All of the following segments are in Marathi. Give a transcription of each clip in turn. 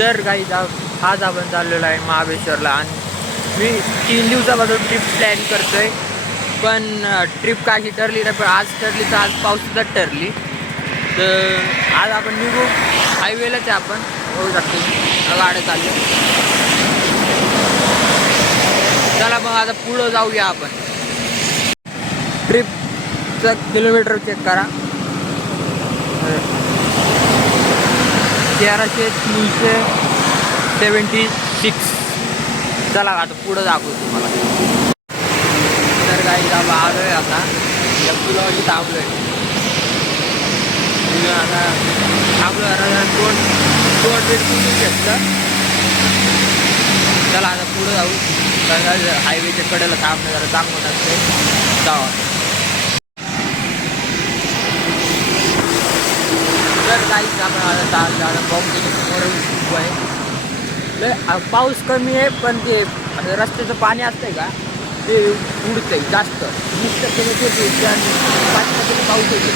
तर काही आज आपण चाललेलो आहे महाबळेश्वरला आणि मी 3 दिवसापासून ट्रिप प्लॅन करतोय, पण ट्रिप काशी ठरली नाही. पण आज ठरली तर आज पाऊससुद्धा ठरली. तर आज आपण निघू, हायवेलाच आहे आपण, होऊ शकतो गाड्या चालल्या. चला मग आता पुढं जाऊया आपण. ट्रिपचं किलोमीटर चेक करा, 1376. चला आता पुढं दाखवू तुम्हाला. तर काही दाबा आलो आहे आता, या पुलावरती थांबलो आहे. आता थांबलो दोन दीड घेतलं. चला आता पुढं जाऊ, कारण हायवेच्या कडेला थांबणं जरा चांगलं नसते. जाऊ तर काहीच आपण आता बॉम्बे समोर खूप आहे. पाऊस कमी आहे, पण ते रस्त्याचं पाणी असतंय का ते उडतंय जास्त. 20% आणि 5% पाऊस येते.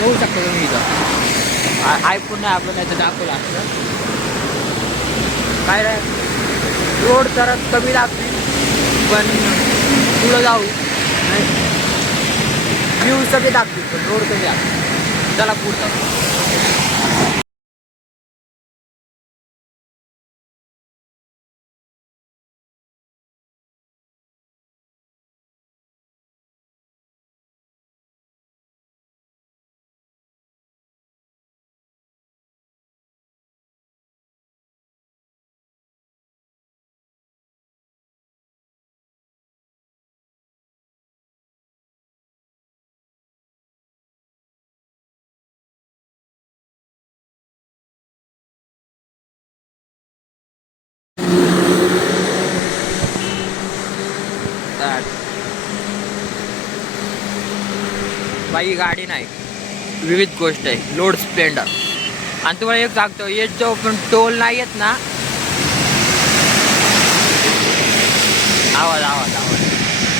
बघू शकता तुम्ही इथं आयफोन नाही आपण याचं दाखवलं असतं. काय नाही, रोड जरा कमी लागते, पण पुढं जाऊ नाही व्ह्यू सगळे दाखतील, पण रोड कमी लागते. चला पुढं जाऊ. बाई गाडी नाही, विविध गोष्ट आहे. Load Splendor. आणि तुम्हाला एक सांगतो, येत जो पण टोल नाही येत ना, आवाज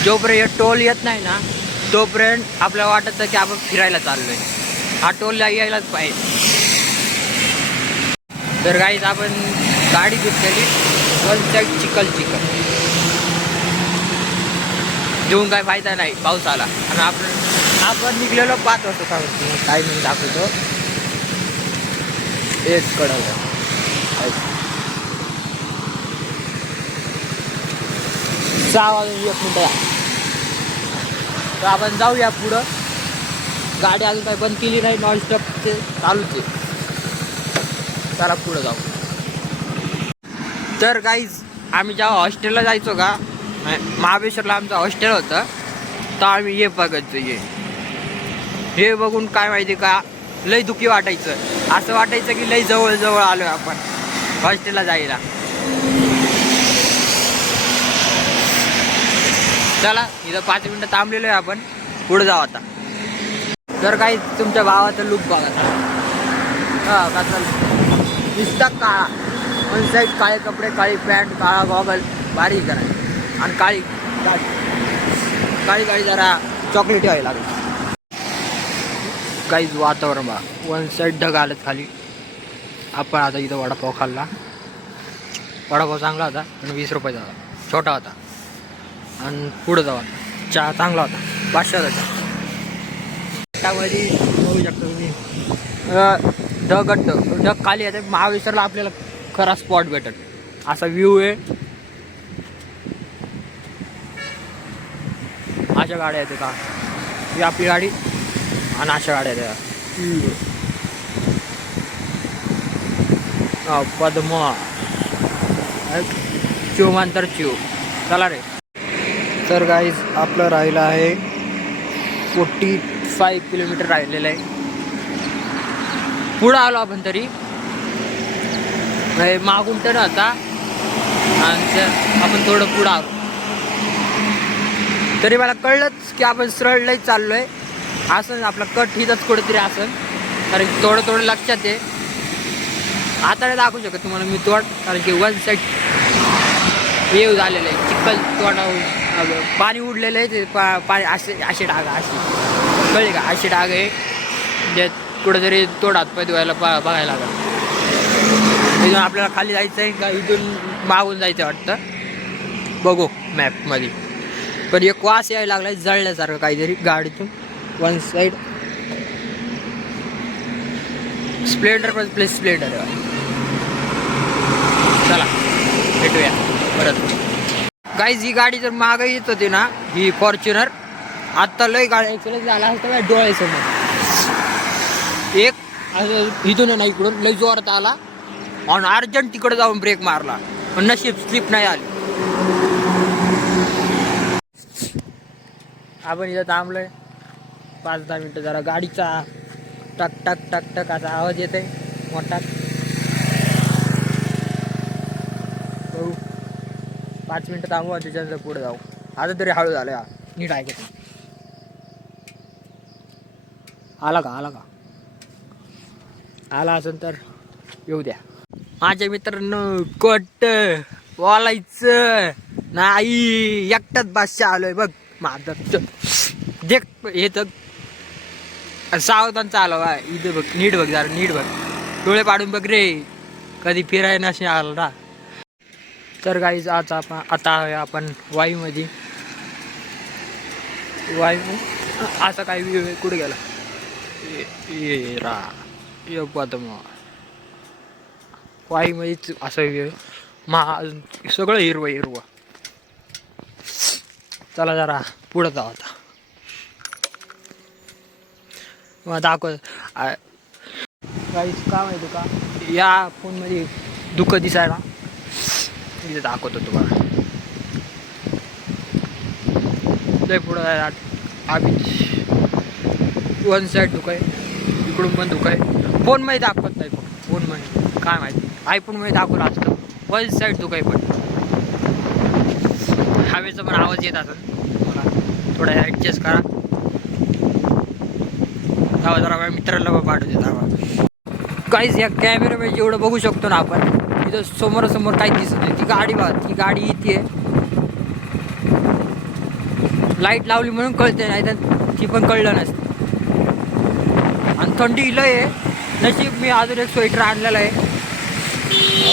जोपर्यंत टोल येत नाही ना तोपर्यंत आपल्याला वाटतं की आपण फिरायला चाललोय. हा टोल यायलाच पाहिजे. तर गाईज आपण गाडी घेतलेली वन साईड चिखल घेऊन काय फायदा नाही. पाऊस आला आणि आपण निघलेलो 5 वाजता. काय मी दाखवतो, एक कडक 6 वाजून 1 मिनिट. तर आपण जाऊया पुढं. गाडी अजून काही बंद केली नाही, नॉनस्टॉपचे चालूच आहे. चला पुढं जाऊ. तर गाईज आम्ही जेव्हा हॉस्टेलला जायचो का, महाबळेश्वरला आमचं हॉस्टेल होतं, तर आम्ही हे बघायचो. हे बघून काय माहिती का, लय दुःखी वाटायचं. असं वाटायचं की लय जवळ आलो आपण हॉस्टेलला जायला. चला इथं 5 मिनिटं थांबलेलो आहे आपण, पुढे जाऊ आता. तर काही तुमच्या भावाचं लुक बघा. का चालू दिसतात काळा, वन साईड काळे कपडे, काळी पॅन्ट, काळा गॉगल, भारी करा. आणि काळी जरा चॉकलेटी व्हायला लागली. काहीच वातावरण बघा, वन साईड ढग आलं खाली. आपण आता इथं वडापाव खाल्ला. वडापाव चांगला होता, आणि 20 रुपयाचा होता, छोटा होता. आणि पुढं जाऊ आता. चहा चांगला होता, 500 होता. त्यामध्ये बघू शकता तुम्ही ढग खाली येते. महाबळेश्वरला आपल्याला खरा स्पॉट भेटेल असा व्ह्यू आहे. अशा गाड्या येते का, ही आपली गाडी आणि अशा गाड्या येत्या. पद्मा चिवमांतर चिव. चला रे. तर गाईज आपलं राहिलं आहे 45 किलोमीटर राहिलेलं आहे. पुढं आलो आपण तरी, मागून तर आता, आणि आपण थोडं पुढं आलो तरी मला कळलंच की आपण सरळ लई चाललोय. असं आपला कट हिथंच कुठेतरी असेल, कारण थोडं लक्षात आहे. आता नाही दाखवू शकत तुम्हाला मी तोड, कारण की वन साईड वेव झालेलं आहे. चिखल तोंडावर पाणी उडलेलं आहे. ते पाणी असे डाग अशी कळले का, अशी डाग आहे जे कुठेतरी तोड हातपाय धुवायला बघायला लागला. इथून आपल्याला खाली जायचं आहे का इथून मागून जायचं वाटतं, बघू मॅपमध्ये. पण एक वास यायला लागलाय जळल्यासारखं काहीतरी गाडीतून. वन साईड स्प्लेंडर पण प्लेस स्प्लेंडर आहे. चला भेटूया परत. गाईज ही गाडी जर मागं येत होती ना, ही फॉर्च्युनर, आत्ता लय गाडी ॲक्सिडेंट झाला असता डोळ्यासमोर. एक असं इथून नाही इकडून लय जोरात आला आणि अर्जंट तिकडे जाऊन ब्रेक मारला, पण नशीब स्लिप नाही आली. आपण इथं थांबलोय 5-10 मिनटं. जरा गाडीचा टक टक टक टक असा आवाज येत आहे मोठा. 5 मिनटं थांबू आणि त्याच्यानंतर पुढे जाऊ. आता तरी हळू झालं या, नीट ऐकत. आला का आला असेल तर येऊ द्या. माझ्या मित्रांनो कोट बोलायचं नाही, एकटाच बादशाह आलोय बघ माझं. देख हे तर सावधान चालव आहे इथं बघ. नीट बघ जरा, नीट बघ, डोळे पाडून बघ रे, कधी फिरायला नसे आला ना. तर गाईज आज आता आपण वाईमध्ये. वाई असा काही व्ह्यू आहे. कुठे गेला ये मग वाईमध्येच असं व्ह्यू सगळं हिरवं. चला जरा पुढं जाऊ आता. मग दाखव गाईज का माहिती का, या फोनमध्ये दुःख दिसायला इथे दाखवतो तुम्हाला. लय पुढं आम्ही वन साईड दुःख आहे, इकडून पण दुःख आहे. फोनमध्ये दाखवत नाही, फोनमध्ये काय माहिती. आयफोनमध्ये दाखवलं असतं वन साईड दुःख आहे. पण हवेचा पण आवाज येत असेल मला, थोडा ॲडजस्ट करा. जावा जरा माझ्या मित्राला पाठवू दे जावा. काहीच या कॅमेरामध्ये जेवढं बघू शकतो ना आपण, तिथं समोर काही दिसत नाही. ती गाडी ती गाडी येते, लाईट लावली म्हणून कळते, नाही तर ती पण कळलं नसतं. आणि थंडी लय आहे. नशीब मी अजून एक स्वेटर आणलेला आहे.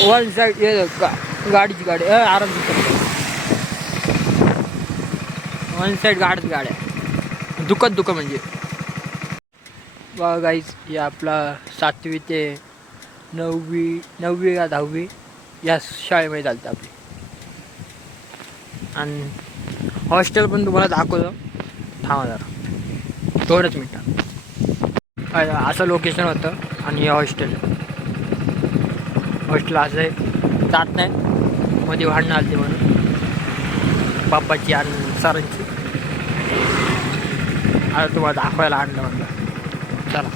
वन साईड गाडीची गाडी आराम वन साईड गाड्या दुखत म्हणजे. बघा गाईज हे आपला 7वी ते 9वी का 10वी या शाळेमध्ये चालतं आपली. आणि हॉस्टेल पण तुम्हाला दाखवतो, थांबा जरा 2च मिनटं. असं लोकेशन होतं आणि हे हॉस्टेल असं आहे. जात नाही मध्ये भांडणं आली म्हणून बाप्पाची आणि सरांची. आता तुम्हाला दाखवायला आणलं म्हणलं. चला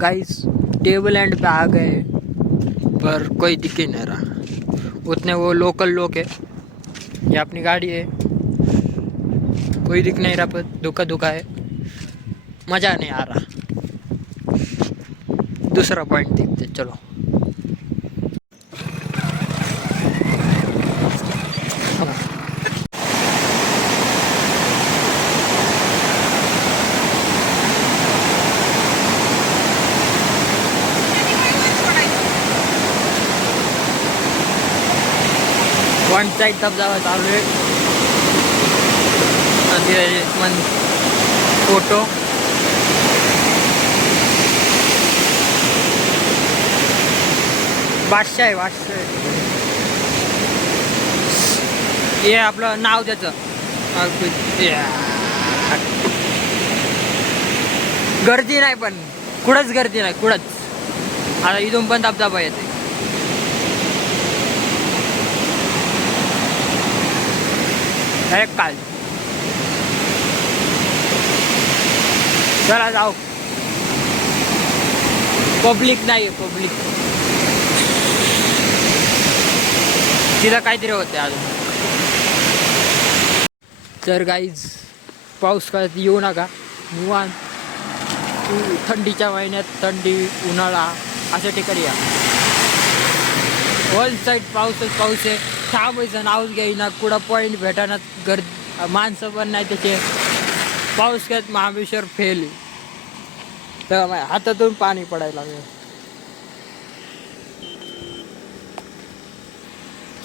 गाइस, टेबल एंड बैग है पर कोई दिख ही नहीं रहा. उतने वो लोकल लोग है, ये अपनी गाड़ी है, कोई दिख नहीं रहा. पर दुखा है, मज़ा नहीं आ रहा. दूसरा पॉइंट देखते चलो. वन साइड धबधबा चालू आहे. फोटो बादशाह आहे. हे आपलं नाव त्याचं. गर्दी नाही, पण कुठंच गर्दी नाही, कुठंच. आता इथून पण धबधबा येते. एक काल चला जाऊ. पब्लिक नाही, पब्लिक तिथं काहीतरी होते अजून. तर गाईज पाऊस काळात येऊ नका, निवांत थंडीच्या महिन्यात, थंडी उन्हाळा अशा ठिकाणी या. वन साईड पाऊसच पाऊस आहे. थांबायचं नावच घेईना, कुठं पॉईंट भेटाना, माणसं पण नाही त्याचे. पाऊस काय महाबळेश्वर फेल. तर हातातून पाणी पडायला लागलं.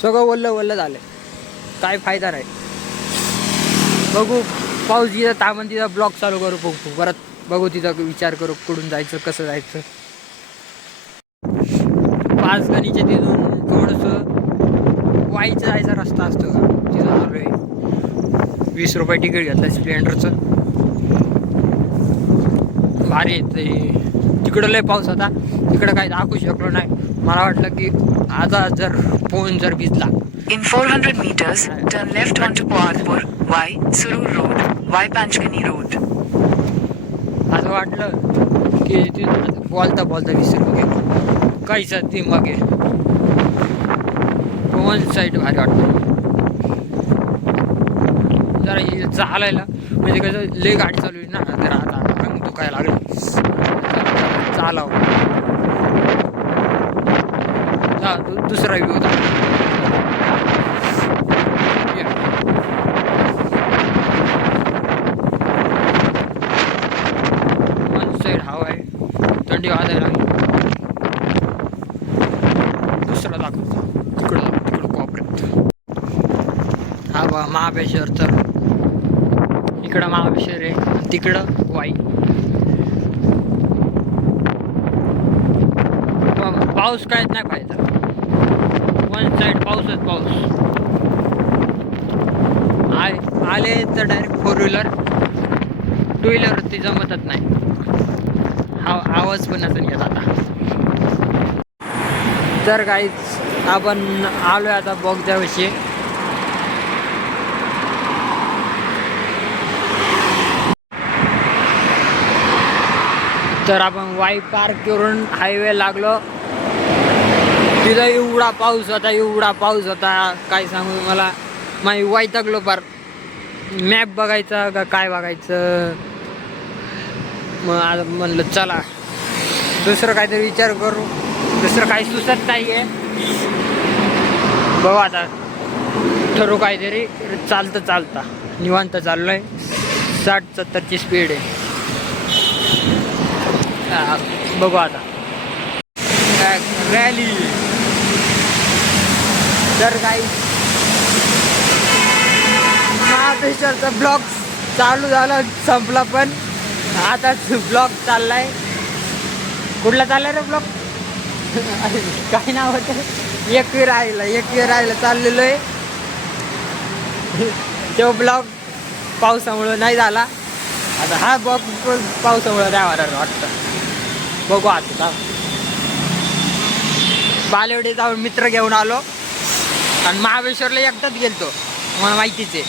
सगळं ओल्लं ओल्लं झालं, काय फायदा नाही. बघू पाऊस तिथं तामन तिथं ब्लॉग चालू करू, बघू परत बघू तिथं विचार करू कुठून जायचं कसं जायचं. पाचगणीच्या तिथून थोडंसं वाईचं जायचा रस्ता असतो का तिथं आलोय. 20 रुपये तिकीट घेतलं स्प्लेंडरचं, भारी येते. तिकडं लय पाऊस होता, तिकडं काही दाखवू शकलो नाही. मला वाटलं की आता जर फोन जर भिजला. In 400 meters, turn left onto Poadpur, Y, Surur Road, Y Panchgani Road. असं वाटलं की बोलता बोलता विसरू घे काहीच ती मग वन साईड भारी वाटतं जरा चालायला. म्हणजे कसं लय गाडी चालू आहे ना, जरा आता अंग दुखायला लागलं, चालाव. दुसरा व्ह्यू होता. वन साईड हवा आहे, थंडी वाजायला लागली. दुसरा दाखवतो तिकडं कोपऱ्यात. हा बा महाबळेश्वर. तर इकडं महाबळेश्वर आहे, तिकडं वाई. पाऊस काहीच नाही पाहिजे, वन साईड पाऊसच पाऊस. आले तर डायरेक्ट 4 व्हीलर, 2 व्हीलरवरती जमतच नाही. आवाज पण नसेल येत आता. तर काहीच आपण आलोय आता बोगद्याविषयी. तर आपण वाई पार्क करून हायवे लागलो. तिथं एवढा पाऊस होता काय सांगू. मला माही वैतागलो पार. मॅप बघायचा का काय बघायचं. मग आता म्हणलं चला दुसरं काहीतरी विचार करू, दुसरं काही सुचत नाही आहे. बघू आता ठरू काहीतरी. चालता निवांत चाललोय, 60-70ची स्पीड आहे. बघू आता रॅली. तर काही महाबळेश्वरचा ब्लॉग चालू झाला, संपला पण. आता ब्लॉग चाललाय. कुठला चाललाय रे ब्लॉग? काय नाव होतं? एक वेळ राहिलं चाललेलो आहे. तो ब्लॉग पावसामुळं नाही झाला. आता हा ब्लॉग पावसामुळं नाही होणार वाटतं. बघू आता. बालेवडे जाऊन मित्र घेऊन आलो आणि महाबळेश्वरला एकटाच गेलतो, मला माहितीच आहे.